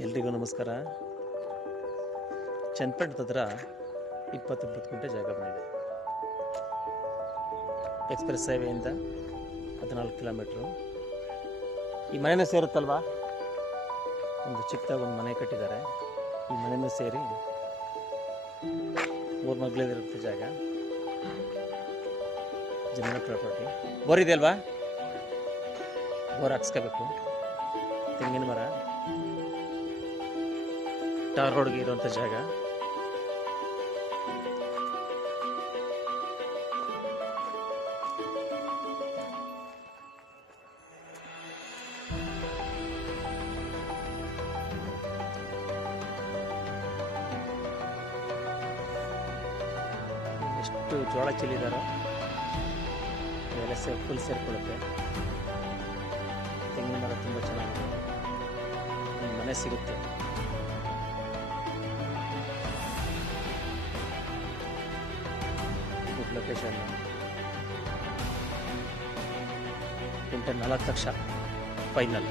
ಎಲ್ರಿಗೂ ನಮಸ್ಕಾರ. ಚನ್ನಪಟ್ಟಣದ ಹತ್ರ 20 ಗುಂಟೆ ಜಾಗ ಬಂದಿದೆ. ಎಕ್ಸ್ಪ್ರೆಸ್ ಹೈವೇಯಿಂದ 14 ಕಿಲೋಮೀಟ್ರು. ಈ ಮನೆಯೂ ಸೇರುತ್ತಲ್ವಾ, ಒಂದು ಚಿಕ್ಕದಾಗಿ ಒಂದು ಮನೆ ಕಟ್ಟಿದ್ದಾರೆ. ಈ ಮನೆಯೂ ಸೇರಿ 3 ಮಗ್ಲಿರುತ್ತೆ ಜಾಗ. ಜಮೀನು ಪ್ರಾಪರ್ಟಿ. ಬೋರ್ ಇದೆ ಅಲ್ವಾ, ಬೋರ್ ಹಾಕ್ಸ್ಕೋಬೇಕು. ತೆಂಗಿನ ಮರ, ಟಾರ್ ರೋಡ್ಗೆ ಇರುವಂಥ ಜಾಗ. ಎಷ್ಟು ಜೋಳ ಚೆಲ್ಲಿದಾರೋ ಅದೆಲ್ಲ ಫುಲ್ ಸೇರಿಕೊಳ್ಳುತ್ತೆ. ತೆಂಗಿನ ಮರ ತುಂಬ ಚೆನ್ನಾಗಿದೆ. ಮನೆ ಸಿಗುತ್ತೆ. Good location. ಗುಂಟೆ 4 ಲಕ್ಷ ಫೈನಲ್.